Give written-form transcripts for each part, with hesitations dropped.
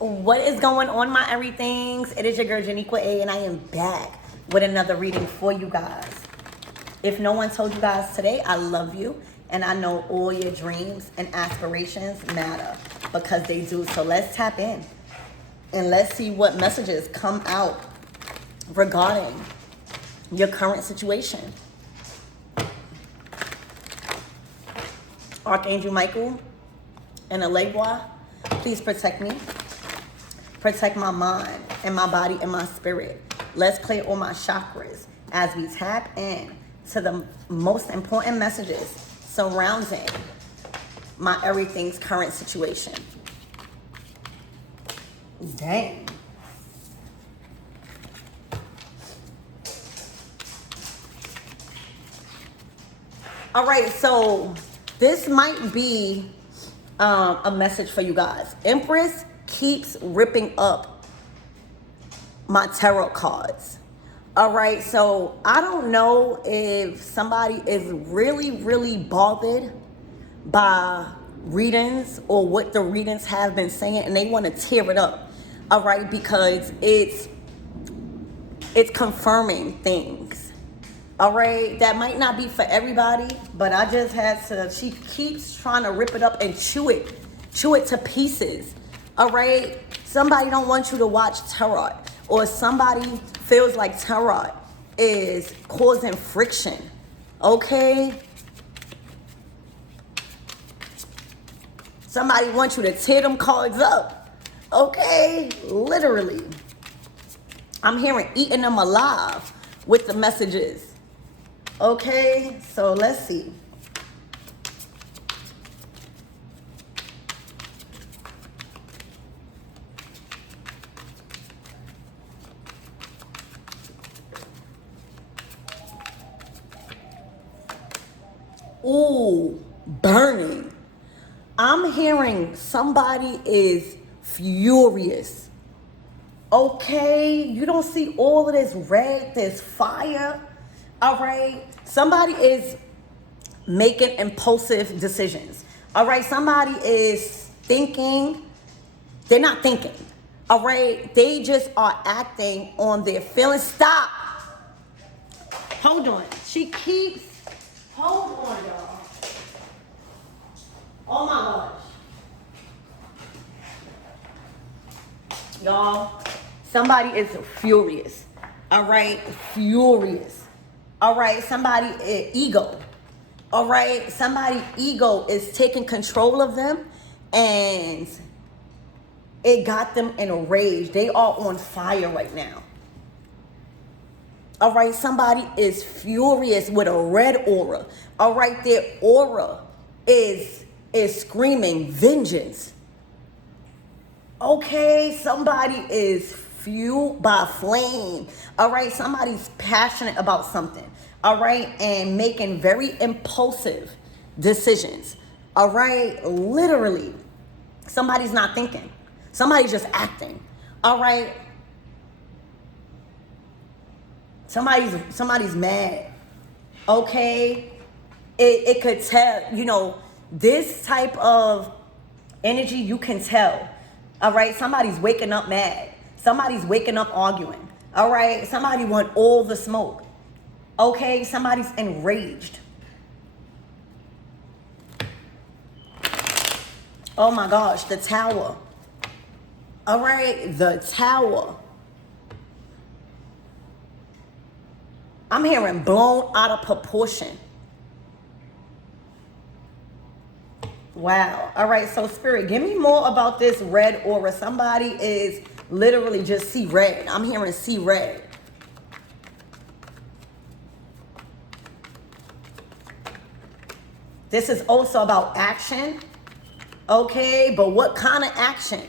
What is going on, my everythings? It is your girl Janiqua A, and I am back with another reading for you guys. If no one told you guys today, I love you, and I know all your dreams and aspirations matter, because they do. So let's tap in and let's see what messages come out regarding your current situation. Archangel Michael and Alewa, please protect me. Protect my mind and my body and my spirit. Let's clear all my chakras as we tap in to the most important messages surrounding my everything's current situation. Dang. All right, so this might be a message for you guys. Empress keeps ripping up my tarot cards. All right, so I don't know if somebody is really bothered by readings or what the readings have been saying, and they want to tear it up. All right, because it's confirming things. All right, that might not be for everybody, but I just had to. She keeps trying to rip it up and chew it to pieces. All right, somebody don't want you to watch tarot, or somebody feels like tarot is causing friction. Okay, somebody wants you to tear them cards up. Okay, literally, I'm hearing eating them alive with the messages. Okay, so let's see. Ooh, burning. I'm hearing somebody is furious. Okay, you don't see all of this red, this fire. All right, somebody is making impulsive decisions. All right, somebody is thinking, they're not thinking. All right, they just are acting on their feelings. Stop. Hold on. She keeps, hold on, y'all. Oh my gosh. Y'all, somebody is furious. All right, furious. All right, somebody ego. All right, somebody ego is taking control of them, and it got them in a rage. They are on fire right now. All right, somebody is furious with a red aura. All right, their aura is screaming vengeance. Okay, somebody is fueled by flame. All right, somebody's passionate about something. All right, and making very impulsive decisions. All right, literally, somebody's not thinking. Somebody's just acting. All right, somebody's mad. Okay, it could tell, you know, this type of energy, you can tell. All right, somebody's waking up mad. Somebody's waking up arguing. All right, somebody want all the smoke. Okay, somebody's enraged. Oh my gosh, the tower. All right, the tower. I'm hearing blown out of proportion. Wow. All right, so Spirit, give me more about this red aura. Somebody is literally just see red. I'm hearing see red. This is also about action. Okay, but what kind of action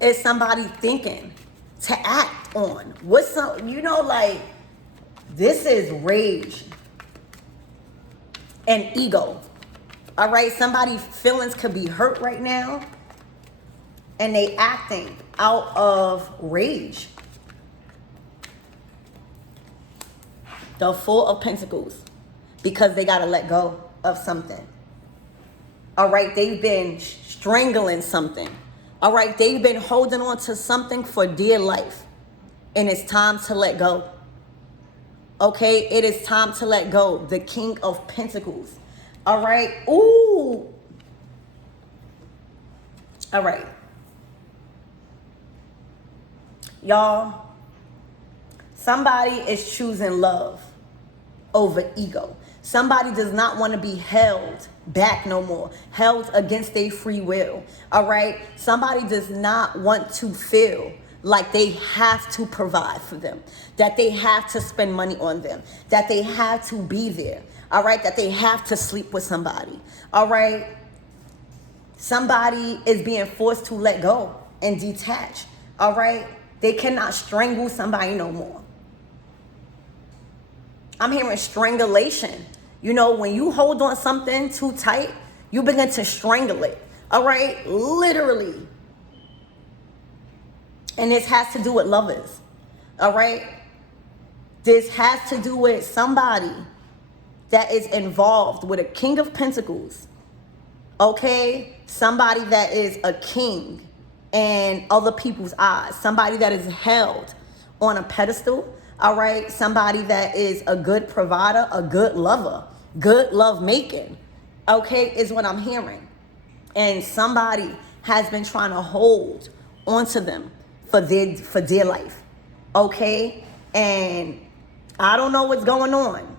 is somebody thinking to act on? What's some, you know, like, this is rage and ego. All right, somebody's feelings could be hurt right now, and they acting out of rage. The Four of Pentacles, because they got to let go of something. All right, they've been strangling something. All right, they've been holding on to something for dear life, and it's time to let go. Okay, it is time to let go. The King of Pentacles. All right. Ooh. All right. Y'all, somebody is choosing love over ego. Somebody does not want to be held back no more, held against their free will. All right. Somebody does not want to feel like they have to provide for them, that they have to spend money on them, that they have to be there. All right. That they have to sleep with somebody. All right. Somebody is being forced to let go and detach. All right. They cannot strangle somebody no more. I'm hearing strangulation. You know, when you hold on something too tight, you begin to strangle it. All right? Literally. And this has to do with lovers. All right? This has to do with somebody that is involved with a King of Pentacles. Okay? Somebody that is a king in other people's eyes. Somebody that is held on a pedestal. All right? Somebody that is a good provider, a good lover, good love making. Okay? Is what I'm hearing. And somebody has been trying to hold onto them for their life. Okay? And I don't know what's going on.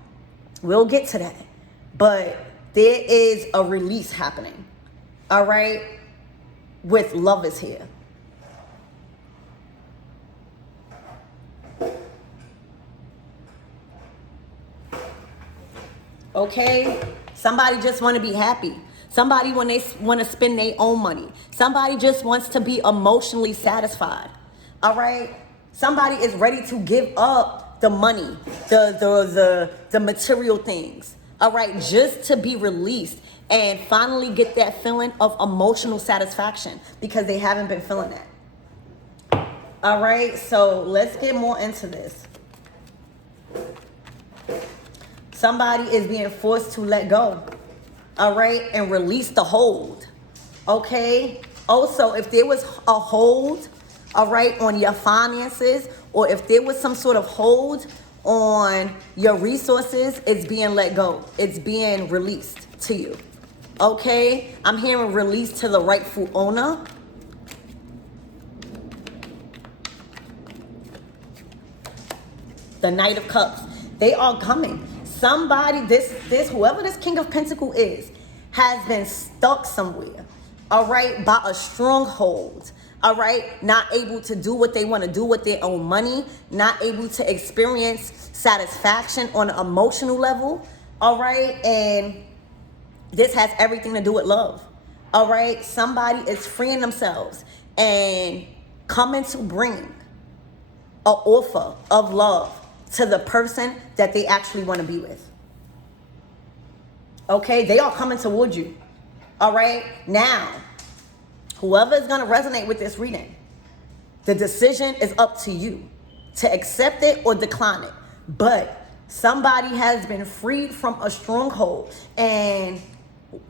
We'll get to that. But there is a release happening. All right? With lovers here. Okay? Somebody just want to be happy. Somebody when they want to spend their own money. Somebody just wants to be emotionally satisfied. All right? Somebody is ready to give up the money, the material things. All right? Just to be released and finally get that feeling of emotional satisfaction because they haven't been feeling that. All right? So let's get more into this. Somebody is being forced to let go. All right? And release the hold. Okay? Also, if there was a hold, all right, on your finances, or if there was some sort of hold on your resources, it's being let go. It's being released to you. Okay? I'm hearing release to the rightful owner. The Knight of Cups. They are coming. Somebody, whoever this King of Pentacles is, has been stuck somewhere, all right, by a stronghold, all right, not able to do what they want to do with their own money, not able to experience satisfaction on an emotional level, all right, and this has everything to do with love, all right. Somebody is freeing themselves and coming to bring an offer of love to the person that they actually want to be with. Okay, they are coming towards you. All right, now, whoever is going to resonate with this reading, the decision is up to you to accept it or decline it. But somebody has been freed from a stronghold, and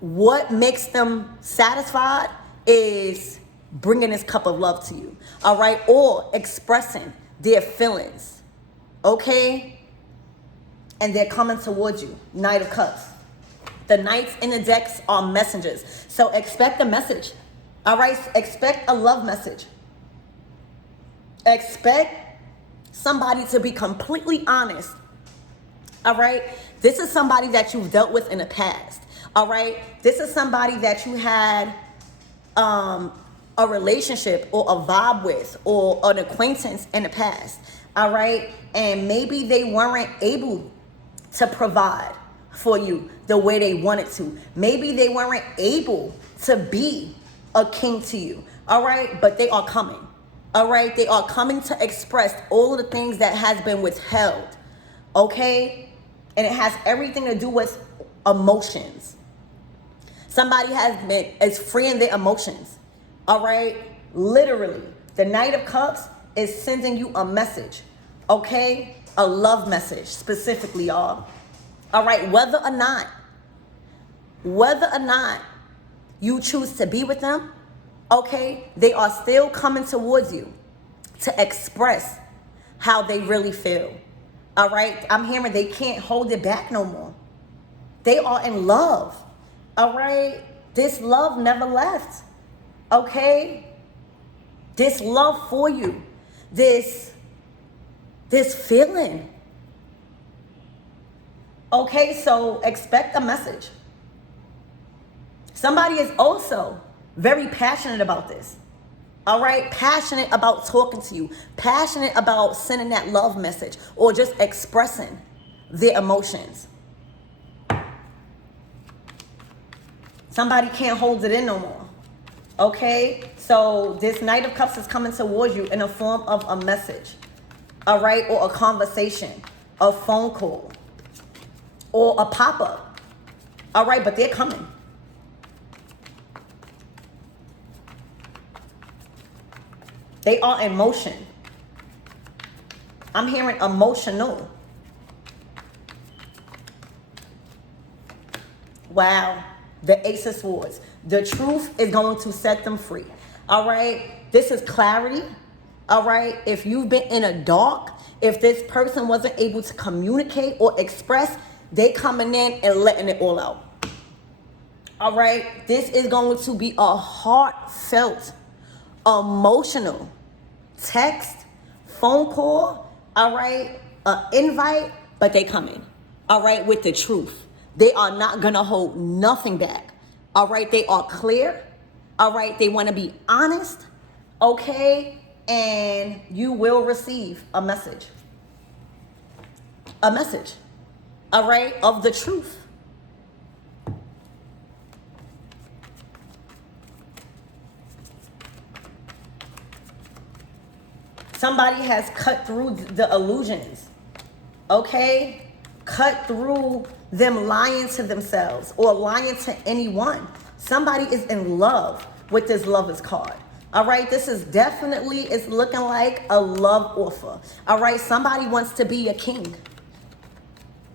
what makes them satisfied is bringing this cup of love to you. All right, or expressing their feelings. Okay? And they're coming towards you. Knight of Cups. The knights in the decks are messengers. So expect a message. All right? Expect a love message. Expect somebody to be completely honest. All right? This is somebody that you've dealt with in the past. All right? This is somebody that you had a relationship or a vibe with or an acquaintance in the past. All right? And maybe they weren't able to provide for you the way they wanted to. Maybe they weren't able to be a king to you. All right? But they are coming. All right? They are coming to express all of the things that has been withheld. Okay? And it has everything to do with emotions. Somebody is freeing their emotions. All right? Literally. The Knight of Cups is sending you a message. Okay? A love message specifically, y'all. All right? Whether or not you choose to be with them, Okay? They are still coming towards you to express how they really feel. All right? I'm hearing they can't hold it back no more. They are in love. All right? This love never left. Okay? This love for you. This feeling. Okay, so expect a message. Somebody is also very passionate about this. All right? Passionate about talking to you. Passionate about sending that love message or just expressing their emotions. Somebody can't hold it in no more. Okay? So this Knight of Cups is coming towards you in the form of a message. All right? Or a conversation, a phone call, or a pop-up. All right? But they're coming. They are in motion. I'm hearing emotional. Wow. The Ace of Swords. The truth is going to set them free. All right? This is clarity. All right? If you've been in a dark, if this person wasn't able to communicate or express, they coming in and letting it all out. All right? This is going to be a heartfelt, emotional text, phone call, all right? Invite, but they coming. All right? With the truth. They are not going to hold nothing back. All right? They are clear. All right? They want to be honest. Okay? And you will receive a message. A message. All right? Of the truth. Somebody has cut through the illusions. Okay? Cut through them lying to themselves or lying to anyone. Somebody is in love with this Lovers card. All right, this is definitely, it's looking like a love offer. All right, somebody wants to be a king.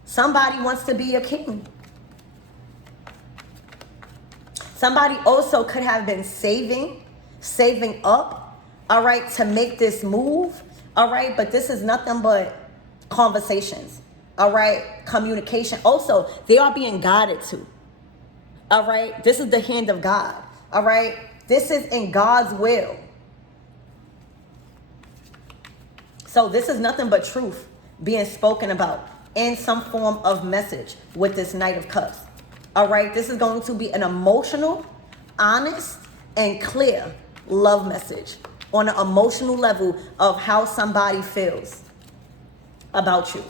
Somebody wants to be a king. Somebody also could have been saving up, all right, to make this move. All right, but this is nothing but conversations. All right, communication. Also, they are being guided to. All right, this is the hand of God. All right, this is in God's will. So this is nothing but truth being spoken about in some form of message with this Knight of Cups. All right, this is going to be an emotional, honest, and clear love message on an emotional level of how somebody feels about you.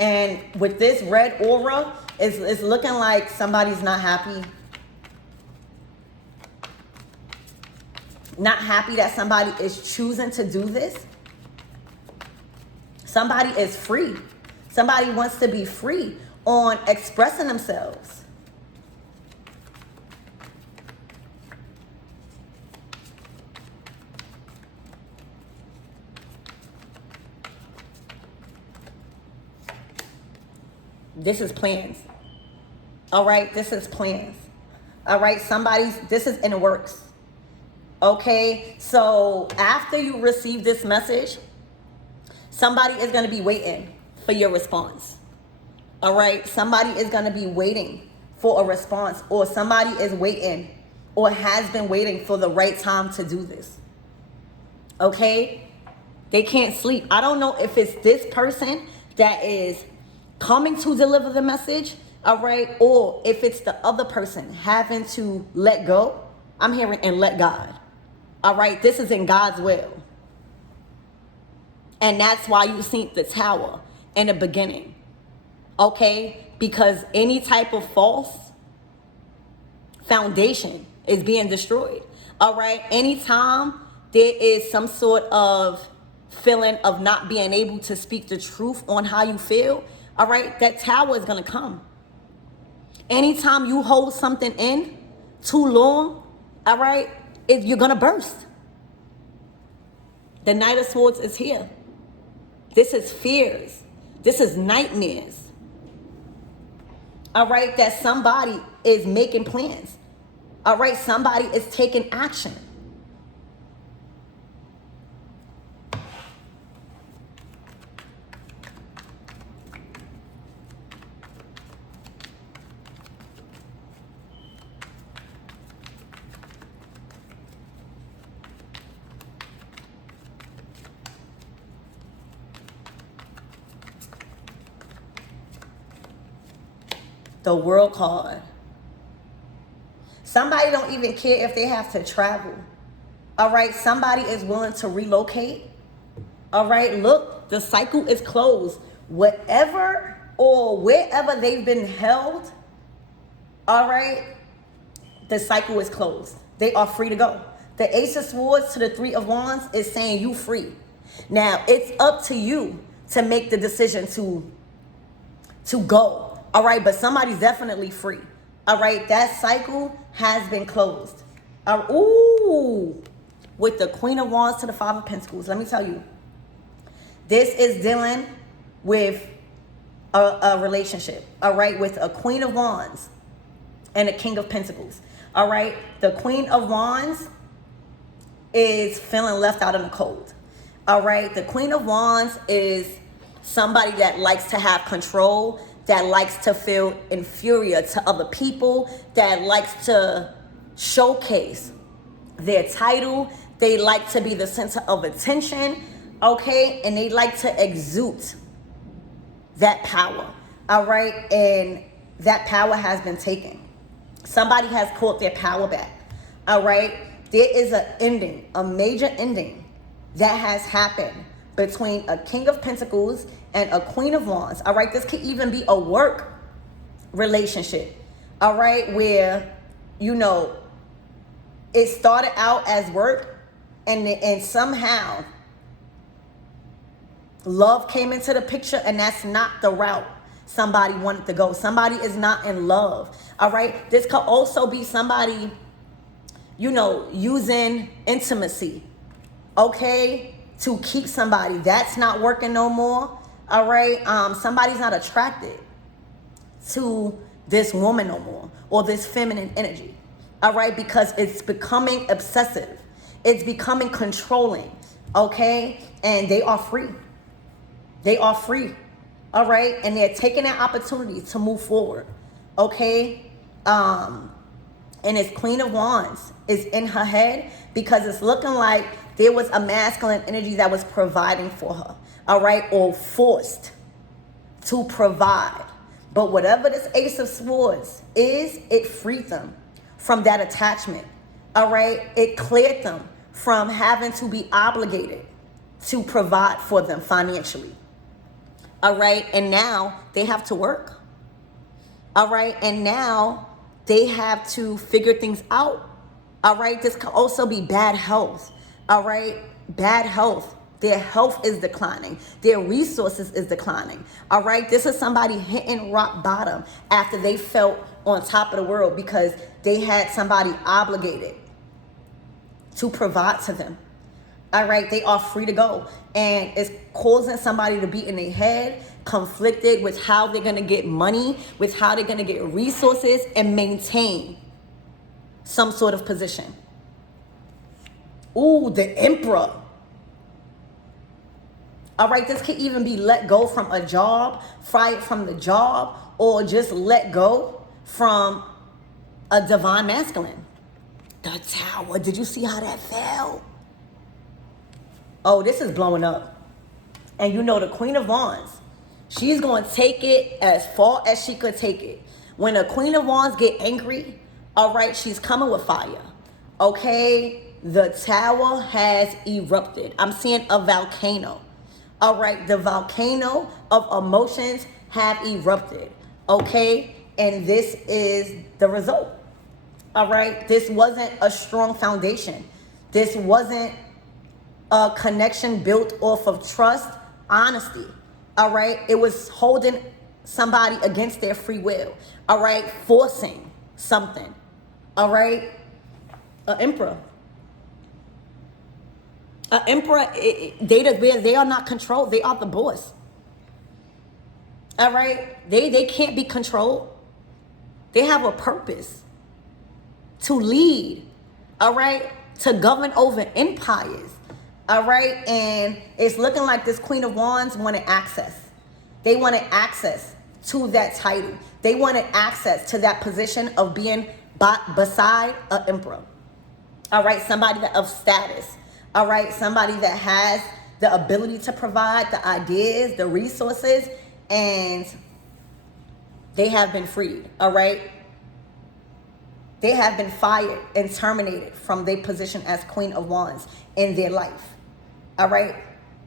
And with this red aura, it's looking like somebody's not happy. Not happy that somebody is choosing to do this. Somebody is free. Somebody wants to be free on expressing themselves. This is plans. All right, this is plans. All right, this is in the works. Okay, so after you receive this message, somebody is going to be waiting for your response. All right, somebody is going to be waiting for a response, or somebody is waiting or has been waiting for the right time to do this. Okay, they can't sleep. I don't know if it's this person that is coming to deliver the message, all right, or if it's the other person having to let go. I'm hearing and let God. All right, this is in God's will. And that's why you see the Tower in the beginning. Okay, because any type of false foundation is being destroyed. All right, anytime there is some sort of feeling of not being able to speak the truth on how you feel, all right, that Tower is going to come. Anytime you hold something in too long, all right, you're going to burst. The Knight of Swords is here. This is fears. This is nightmares. All right, that somebody is making plans. All right, somebody is taking action. The World card. Somebody don't even care if they have to travel. All right, somebody is willing to relocate. All right, look, the cycle is closed. Whatever or wherever they've been held, all right, the cycle is closed. They are free to go. The Ace of Swords to the Three of Wands is saying you free. Now, it's up to you to make the decision to go. All right, but somebody's definitely free. All right, that cycle has been closed. Ooh, with the Queen of Wands to the Five of Pentacles. Let me tell you, this is dealing with a relationship. All right, with a Queen of Wands and a King of Pentacles. All right, the Queen of Wands is feeling left out in the cold. All right, the Queen of Wands is somebody that likes to have control, that likes to feel inferior to other people, that likes to showcase their title. They like to be the center of attention, okay? And they like to exude that power, all right? And that power has been taken. Somebody has caught their power back, all right? There is an ending, a major ending that has happened between a King of Pentacles and a Queen of Wands. All right, this could even be a work relationship. All right, where, you know, it started out as work and somehow love came into the picture, and that's not the route somebody wanted to go. Somebody is not in love. All right, this could also be somebody, you know, using intimacy, okay, to keep somebody. That's not working no more. All right, somebody's not attracted to this woman no more, or this feminine energy. All right, because it's becoming obsessive. It's becoming controlling, okay? And they are free. They are free, all right? And they're taking that opportunity to move forward, okay? And it's Queen of Wands is in her head because it's looking like there was a masculine energy that was providing for her, all right? Or forced to provide. But whatever this Ace of Swords is, it freed them from that attachment, all right? It cleared them from having to be obligated to provide for them financially, all right? And now they have to work, all right? And now they have to figure things out, all right? This could also be bad health, all right? Bad health. Their health is declining. Their resources is declining, all right? This is somebody hitting rock bottom after they felt on top of the world because they had somebody obligated to provide to them, all right? They are free to go. And it's causing somebody to be in their head, conflicted with how they're going to get money, with how they're going to get resources and maintain some sort of position. Ooh, the Emperor. All right, this could even be let go from a job, fired from the job, or just let go from a divine masculine. The Tower, did you see how that fell? Oh, this is blowing up. And you know the Queen of Wands, she's going to take it as far as she could take it. When a Queen of Wands get angry, all right, she's coming with fire. Okay, the Tower has erupted. I'm seeing a volcano. All right, the volcano of emotions have erupted. Okay, and this is the result. All right, this wasn't a strong foundation. This wasn't a connection built off of trust, honesty. All right, it was holding somebody against their free will. All right, forcing something. All right, an Emperor. An Emperor, they are not controlled. They are the boss. All right, they can't be controlled. They have a purpose to lead, all right, to govern over empires, all right? And it's looking like this Queen of Wands wanted access. They wanted access to that title. They wanted access to that position of being beside an emperor, all right? Somebody that of status, all right? Somebody that has the ability to provide the ideas, the resources, and they have been freed, all right? They have been fired and terminated from their position as Queen of Wands in their life, all right?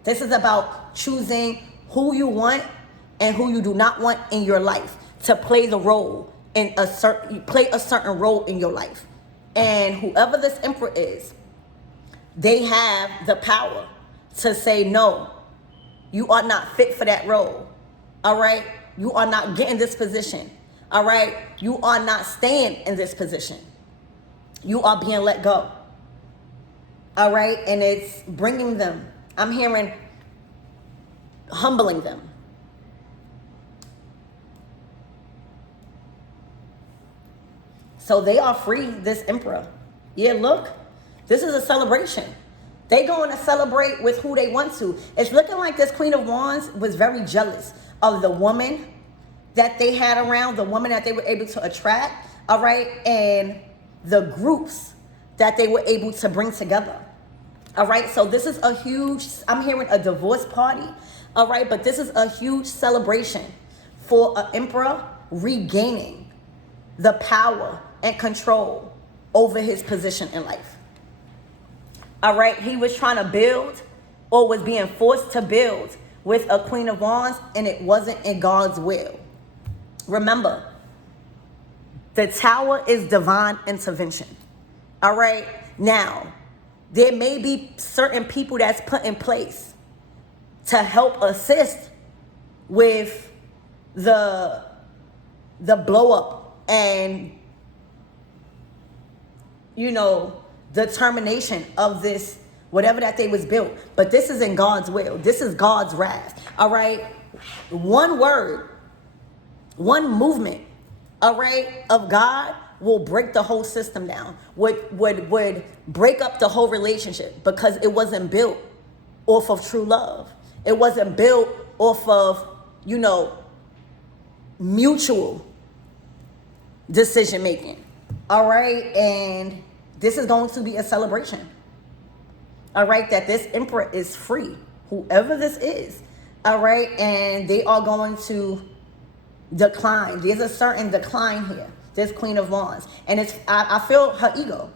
This is about choosing who you want and who you do not want in your life to play the role in a certain role in your life. And whoever this emperor is, they have the power to say, no, you are not fit for that role, all right? You are not getting this position, all right? You are not staying in this position. You are being let go, all right? And it's bringing them, I'm hearing, humbling them. So they are free, this emperor. Yeah, look, this is a celebration. They going to celebrate with who they want to. It's looking like this Queen of Wands was very jealous of the woman that they had around, the woman that they were able to attract, all right, and the groups that they were able to bring together, all right? So this is a huge, I'm hearing a divorce party, all right, but this is a huge celebration for an emperor regaining the power and control over his position in life. All right, he was trying to build or was being forced to build with a Queen of Wands, and it wasn't in God's will. Remember, the Tower is divine intervention. All right, now, there may be certain people that's put in place to help assist with the blow up and, you know, the termination of this, whatever that they was built. But this is in God's will. This is God's wrath. All right. One word, one movement, all right, of God will break the whole system down, would break up the whole relationship, because it wasn't built off of true love. It wasn't built off of, you know, mutual decision making. All right. And this is going to be a celebration. All right. That this emperor is free, whoever this is. All right. And they are going to decline. There's a certain decline here. This Queen of Wands. And it's, I feel her ego.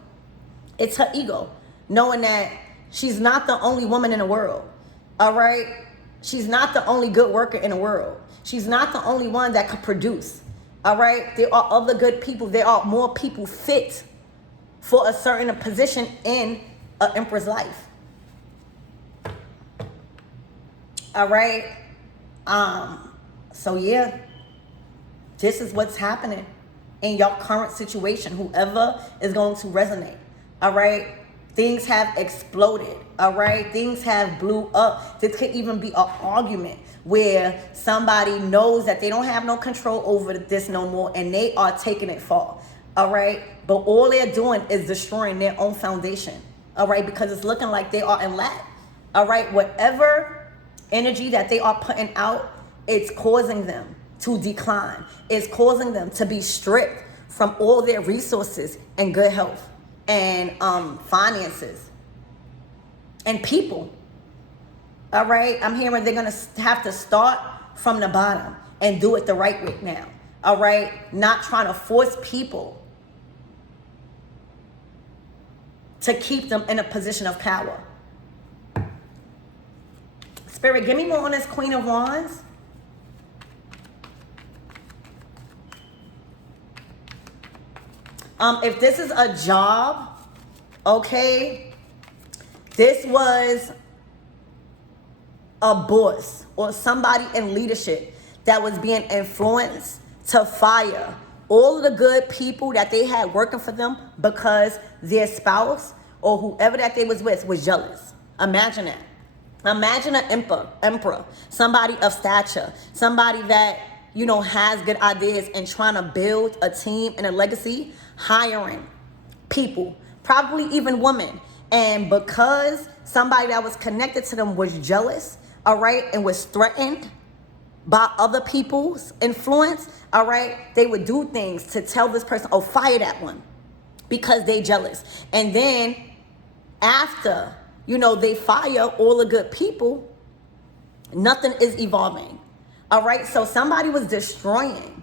It's her ego, knowing that she's not the only woman in the world. All right. She's not the only good worker in the world. She's not the only one that could produce. All right. There are other good people. There are more people fit for a certain position in an emperor's life. All right. So yeah, this is what's happening in your current situation. Whoever is going to resonate. All right. Things have exploded. All right. Things have blew up. This could even be an argument where somebody knows that they don't have no control over this no more, and they are taking it far. All right. But all they're doing is destroying their own foundation. All right. Because it's looking like they are in lack. All right. Whatever energy that they are putting out, it's causing them to decline. It's causing them to be stripped from all their resources and good health and finances and people. All right. I'm hearing they're going to have to start from the bottom and do it the right way now. All right. Not trying to force people to keep them in a position of power. Spirit, give me more on this Queen of Wands. If this is a job, okay, this was a boss or somebody in leadership that was being influenced to fire all of the good people that they had working for them because their spouse or whoever that they was with was jealous. Imagine that. Imagine an emperor, somebody of stature, somebody that, has good ideas and trying to build a team and a legacy, hiring people, probably even women. And because somebody that was connected to them was jealous, all right, and was threatened by other people's influence, all right, they would do things to tell this person, oh, fire that one, because they jealous. And then after, you know, they fire all the good people, nothing is evolving. All right, so somebody was destroying,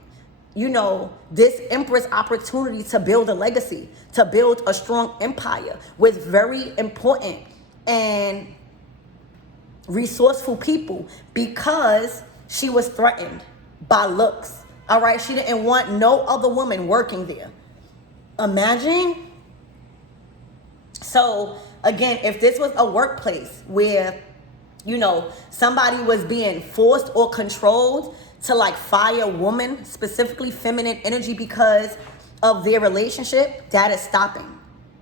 you know, this Empress opportunity to build a legacy, to build a strong empire with very important and resourceful people, because she was threatened by looks. All right, she didn't want no other woman working there. Imagine. So again, if this was a workplace where, you know, somebody was being forced or controlled to like fire a woman, specifically feminine energy, because of their relationship, that is stopping.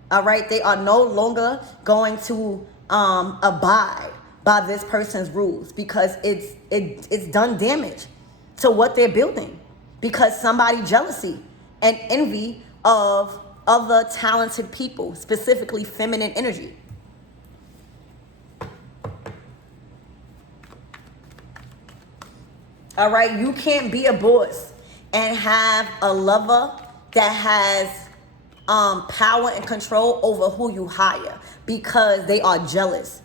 All right, they are no longer going to abide by this person's rules, because it's done damage to what they're building, because somebody jealousy and envy of other talented people, specifically feminine energy. All right, you can't be a boss and have a lover that has power and control over who you hire, because they are jealous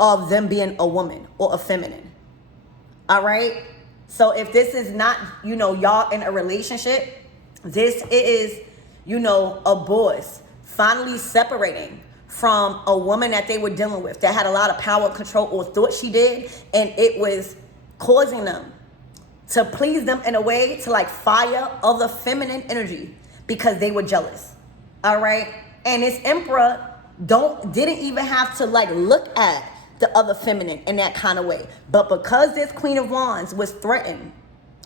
of them being a woman or a feminine. All right, so if this is not, you know, y'all in a relationship, this is, you know, a boss finally separating from a woman that they were dealing with that had a lot of power, control, or thought she did, and it was causing them to please them in a way to like fire other feminine energy because they were jealous. All right, and this emperor didn't even have to like look at the other feminine in that kind of way, but because this Queen of Wands was threatened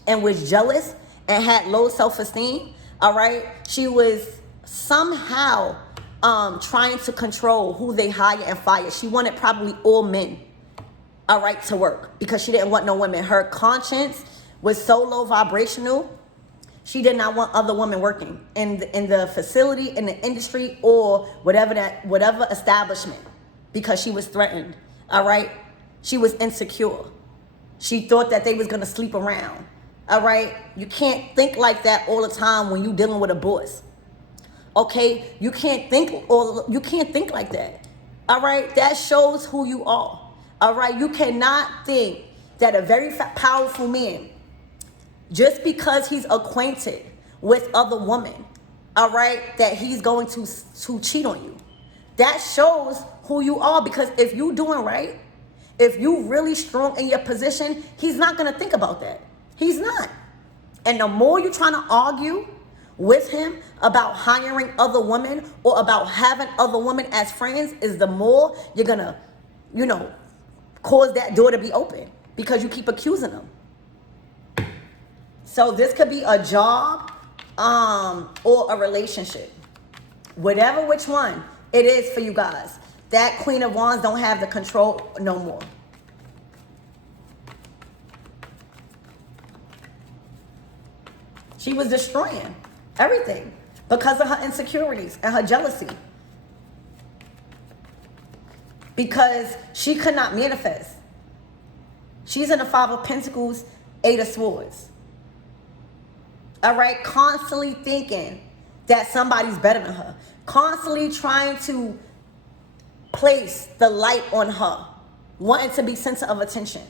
and was jealous and had low self-esteem, all right, she was somehow trying to control who they hire and fire. She wanted probably all men, all right, to work, because she didn't want no women. Her conscience was so low vibrational, she did not want other women working in the facility, in the industry, or whatever establishment, because she was threatened. All right, she was insecure. She thought that they was gonna sleep around. All right, you can't think like that all the time when you dealing with a boss. Okay, you can't think like that. All right, that shows who you are. All right, you cannot think that a very powerful man, just because he's acquainted with other women, all right, that he's going to cheat on you. That shows who you are, because if you doing right, if you really strong in your position, he's not going to think about that. He's not. And the more you're trying to argue with him about hiring other women or about having other women as friends, is the more you're going to, you know, cause that door to be open, because you keep accusing them. So this could be a job or a relationship. Whatever which one it is for you guys. That Queen of Wands don't have the control no more. She was destroying everything because of her insecurities and her jealousy. Because she could not manifest. She's in the Five of Pentacles, Eight of Swords. All right, constantly thinking that somebody's better than her. Constantly trying to place the light on her. Wanting to be center of attention.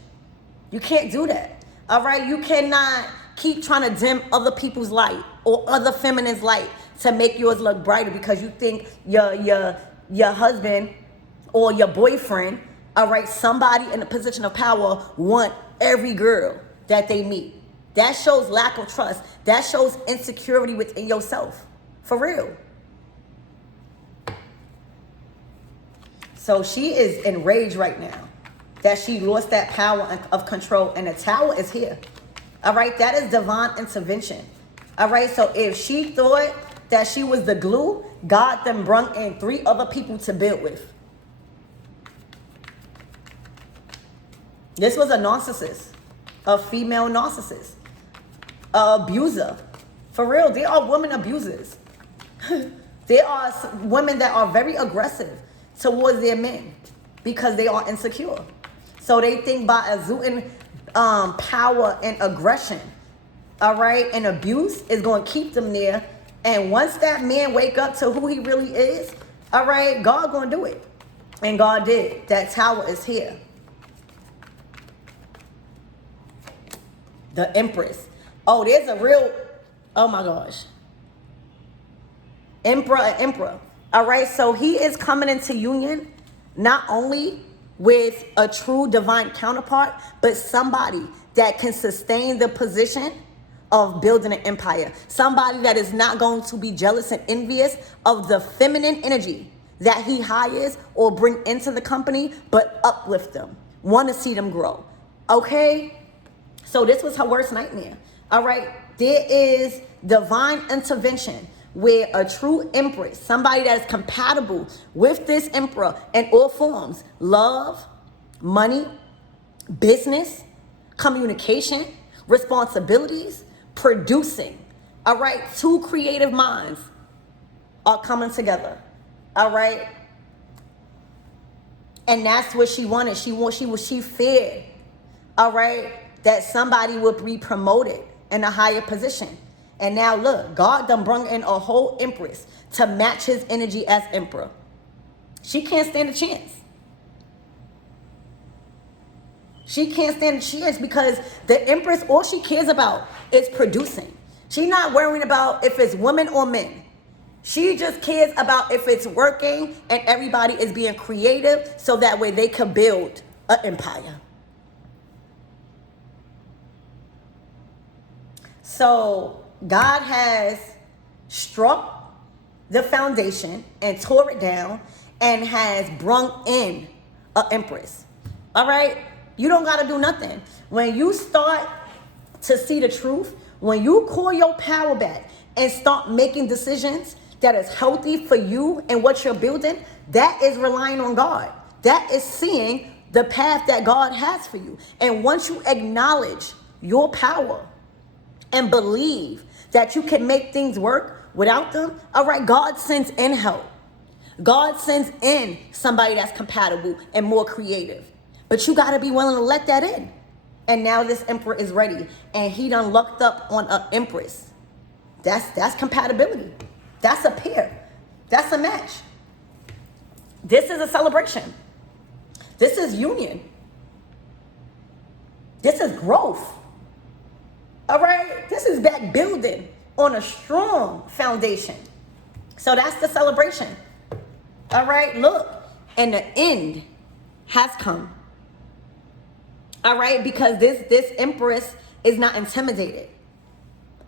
You can't do that. All right, you cannot keep trying to dim other people's light or other feminine's light to make yours look brighter, because you think your husband or your boyfriend, all right, somebody in a position of power, want every girl that they meet. That shows lack of trust. That shows insecurity within yourself. For real. So she is enraged right now that she lost that power of control, and the Tower is here. All right, that is divine intervention. All right, so if she thought that she was the glue, God then brought in 3 other people to build with. This was a narcissist, a female narcissist, an abuser. For real, they are women abusers. There are women that are very aggressive towards their men because they are insecure. So they think by exuding power and aggression, all right, and abuse is going to keep them there. And once that man wake up to who he really is, all right, God going to do it. And God did. That tower is here. The Empress. Oh, there's a real, oh my gosh. Emperor. All right, so he is coming into union not only with a true divine counterpart, but somebody that can sustain the position of building an empire. Somebody that is not going to be jealous and envious of the feminine energy that he hires or bring into the company, but uplift them, want to see them grow. Okay? So this was her worst nightmare. All right? There is divine intervention where a true empress, somebody that is compatible with this emperor in all forms, love, money, business, communication, responsibilities, producing, all right? Two creative minds are coming together, all right? And that's what she wanted. She feared, all right, that somebody would be promoted in a higher position. And now look, God done brung in a whole empress to match his energy as emperor. She can't stand a chance. She can't stand a chance because the empress, all she cares about is producing. She's not worrying about if it's women or men. She just cares about if it's working and everybody is being creative so that way they can build an empire. So God has struck the foundation and tore it down and has brung in an empress. All right? You don't got to do nothing. When you start to see the truth, when you call your power back and start making decisions that is healthy for you and what you're building, that is relying on God. That is seeing the path that God has for you. And once you acknowledge your power and believe that you can make things work without them, all right, God sends in help. God sends in somebody that's compatible and more creative. But you got to be willing to let that in. And now this emperor is ready. And he done lucked up on an empress. That's compatibility. That's a pair. That's a match. This is a celebration. This is union. This is growth. All right? This is back building on a strong foundation. So that's the celebration. All right? Look. And the end has come. All right? Because this empress is not intimidated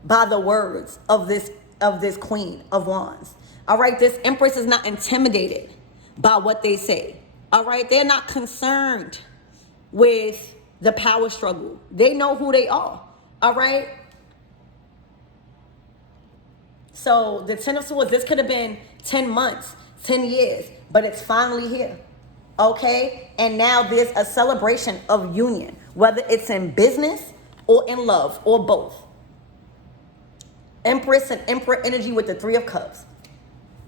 by the words of this queen of wands. All right? This empress is not intimidated by what they say. All right? They're not concerned with the power struggle. They know who they are. All right? So the 10 of Swords, this could have been 10 months, 10 years, but it's finally here. Okay? And now there's a celebration of union, whether it's in business or in love or both. Empress and Emperor energy with the 3 of Cups.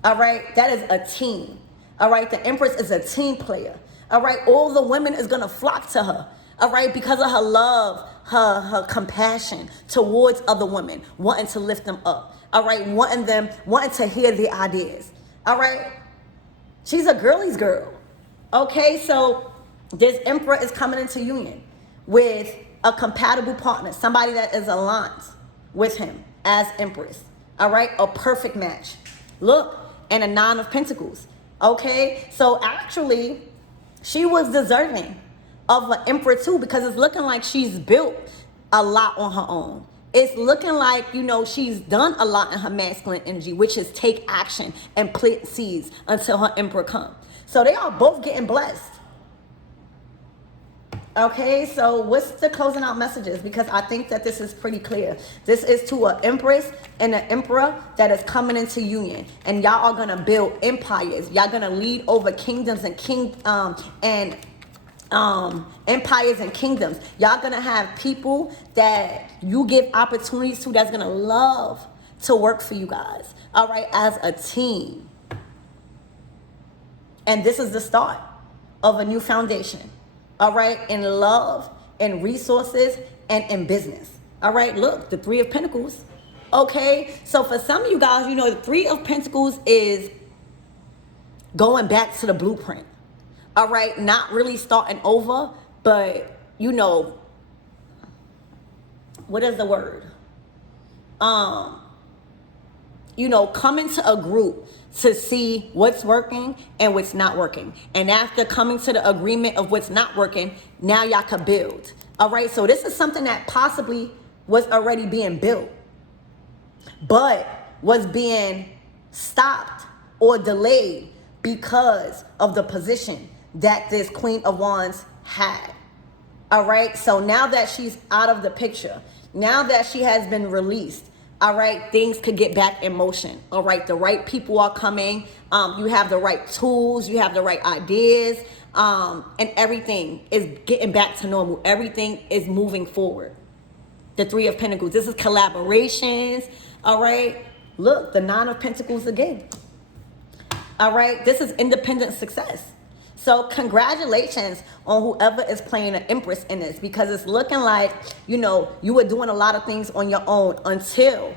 All right? That is a team. All right? The Empress is a team player. All right? All the women is going to flock to her. All right? Because of her love, her compassion towards other women, wanting to lift them up. All right? Wanting to hear their ideas. All right? She's a girly's girl. Okay? So this Emperor is coming into union with a compatible partner, somebody that is aligned with him as Empress. All right? A perfect match. Look, and a 9 of Pentacles. Okay? So actually, she was deserving of an Emperor too, because it's looking like she's built a lot on her own. It's looking like, she's done a lot in her masculine energy, which is take action and plant seeds until her Emperor comes. So they are both getting blessed. Okay, so what's the closing out messages? Because I think that this is pretty clear. This is to an Empress and an Emperor that is coming into union. And y'all are going to build empires. Y'all going to lead over kingdoms and empires and kingdoms. Y'all going to have people that you give opportunities to that's going to love to work for you guys. All right, as a team. And this is the start of a new foundation. All right, in love, in resources, and in business. All right, look, the Three of Pentacles. Okay, so for some of you guys, you know, the Three of Pentacles is going back to the blueprint. All right, not really starting over, but, you know, what is the word? You know, coming to a group to see what's working and what's not working. And after coming to the agreement of what's not working, now y'all can build. All right, so this is something that possibly was already being built, but was being stopped or delayed because of the position that this Queen of Wands had. All right, so now that she's out of the picture, now that she has been released, all right, things could get back in motion. All right, the right people are coming. You have the right tools. You have the right ideas. And everything is getting back to normal. Everything is moving forward. The Three of Pentacles. This is collaborations. All right. Look, the Nine of Pentacles again. All right. This is independent success. So congratulations on whoever is playing an Empress in this, because it's looking like, you know, you were doing a lot of things on your own until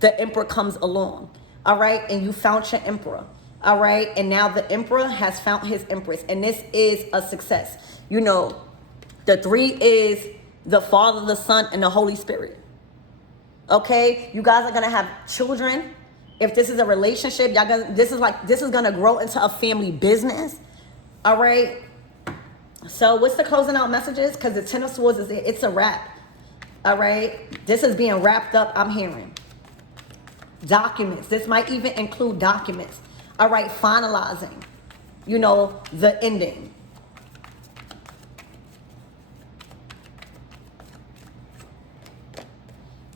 the Emperor comes along. All right. And you found your Emperor. All right. And now the Emperor has found his Empress. And this is a success. You know, the three is the Father, the Son, and the Holy Spirit. Okay. You guys are going to have children. If this is a relationship, y'all gonna, this is going to grow into a family business. All right. So what's the closing out messages? Because the Ten of Swords is it's a wrap. All right. This is being wrapped up. I'm hearing documents. This might even include documents. All right. Finalizing, you know, the ending.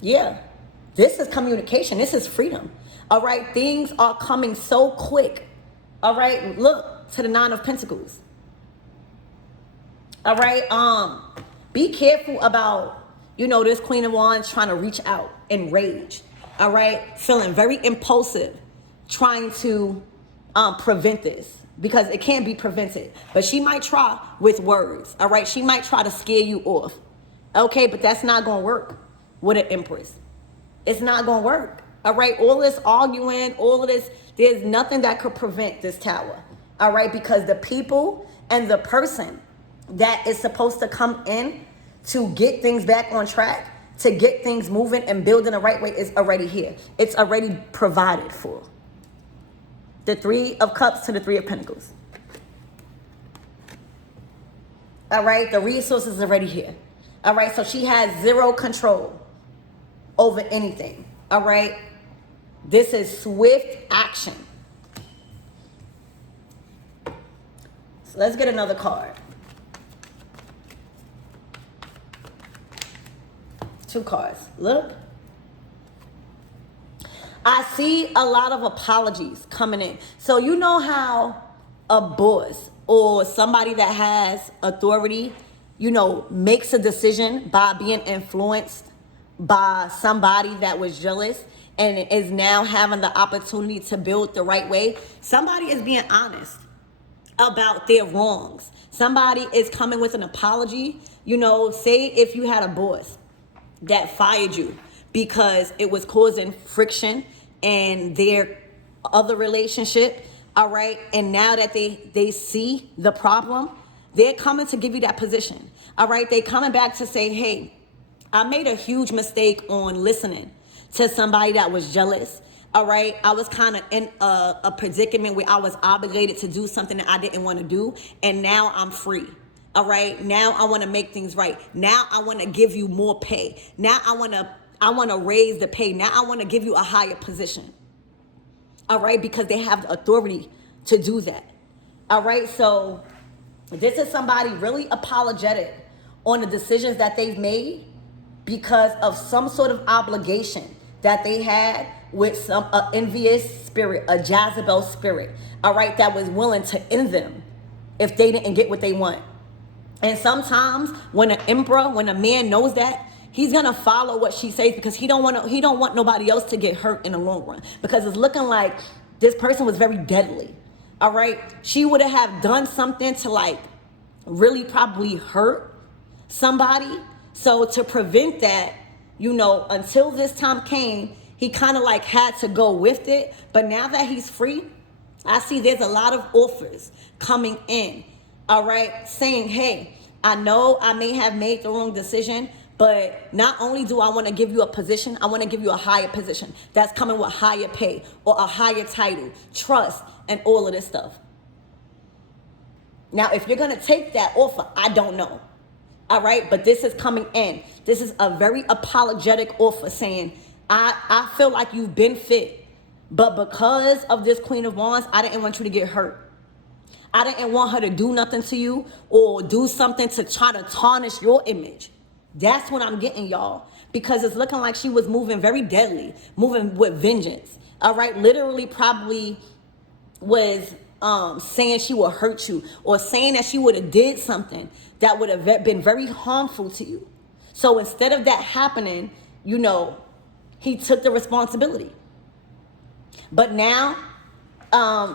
Yeah. This is communication. This is freedom. All right. Things are coming so quick. All right. Look to the Nine of Pentacles. All right. Be careful about, you know, this Queen of Wands trying to reach out in rage. All right. Feeling very impulsive, trying to prevent this, because it can't be prevented. But she might try with words. All right. She might try to scare you off. Okay. But that's not going to work with an Empress. It's not going to work. All right. All this arguing, all of this, there's nothing that could prevent this Tower. All right. Because the people and the person that is supposed to come in to get things back on track, to get things moving and building the right way, is already here. It's already provided for. The Three of Cups to the Three of Pentacles. All right. The resources are already here. All right. So she has zero control over anything. All right. This is swift action. So let's get another card. Two cards. Look. I see a lot of apologies coming in. So you know how a boss or somebody that has authority, you know, makes a decision by being influenced by somebody that was jealous and is now having the opportunity to build the right way. Somebody is being honest about their wrongs. Somebody is coming with an apology. You know, say if you had a boss that fired you because it was causing friction in their other relationship, all right, and now that they see the problem, they're coming to give you that position, all right? They coming back to say, hey, I made a huge mistake on listening to somebody that was jealous. All right. I was kind of in a predicament where I was obligated to do something that I didn't want to do. And now I'm free. All right. Now I want to make things right. Now I want to give you more pay. Now I want to raise the pay. Now I want to give you a higher position. All right. Because they have the authority to do that. All right. So this is somebody really apologetic on the decisions that they've made because of some sort of obligation that they had with some envious spirit, a Jezebel spirit, all right, that was willing to end them if they didn't get what they want. And sometimes when an emperor, when a man knows that, he's gonna follow what she says because he don't want nobody else to get hurt in the long run. Because it's looking like this person was very deadly. All right. She would have done something to like really probably hurt somebody. So to prevent that, you know, until this time came, he kind of like had to go with it. But now that he's free, I see there's a lot of offers coming in. All right. Saying, hey, I know I may have made the wrong decision, but not only do I want to give you a position, I want to give you a higher position that's coming with higher pay or a higher title, trust, and all of this stuff. Now, if you're going to take that offer, I don't know. All right. But this is coming in. This is a very apologetic offer saying, I feel like you've been fit, but because of this Queen of Wands, I didn't want you to get hurt. I didn't want her to do nothing to you or do something to try to tarnish your image. That's what I'm getting, y'all. Because it's looking like she was moving very deadly, moving with vengeance. All right. Literally probably was saying she would hurt you or saying that she would have did something that would have been very harmful to you. So instead of that happening, you know, he took the responsibility. But now,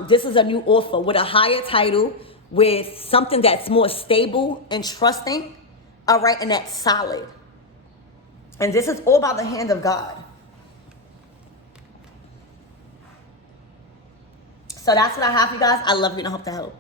this is a new offer with a higher title, with something that's more stable and trusting, all right, and that's solid. And this is all by the hand of God. So that's what I have for you guys. I love you and I hope to help.